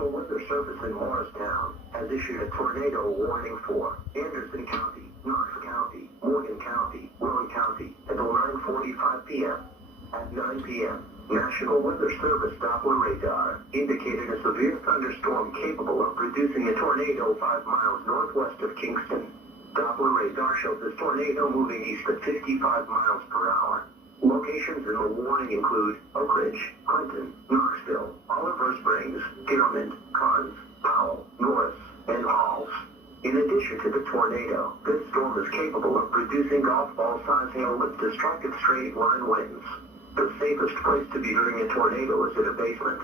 National Weather Service in Morristown has issued a tornado warning for Anderson County, Knox County, Morgan County, Rowan County until 9:45 p.m. At 9 p.m., National Weather Service Doppler radar indicated a severe thunderstorm capable of producing a tornado 5 miles northwest of Kingston. Doppler radar showed this tornado moving east at 55 miles per hour. Locations in the warning include Oak Ridge, Clinton, Knoxville, Oliver Springs, Dearmond, Carnes, Powell, Norris, and Halls. In addition to the tornado, this storm is capable of producing golf ball-size hail with destructive straight-line winds. The safest place to be during a tornado is in a basement.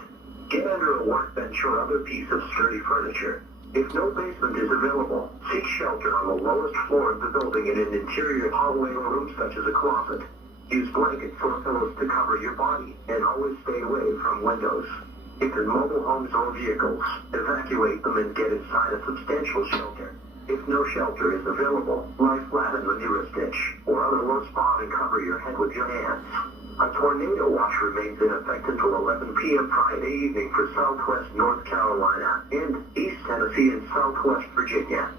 Get under a workbench or other piece of sturdy furniture. If no basement is available, seek shelter on the lowest floor of the building in an interior hallway or room such as a closet. Use blankets or pillows to cover your body, and always stay away from windows. If in mobile homes or vehicles, evacuate them and get inside a substantial shelter. If no shelter is available, lie flat in the nearest ditch, or other low spot and cover your head with your hands. A tornado watch remains in effect until 11 p.m. Friday evening for southwest North Carolina and East Tennessee and southwest Virginia.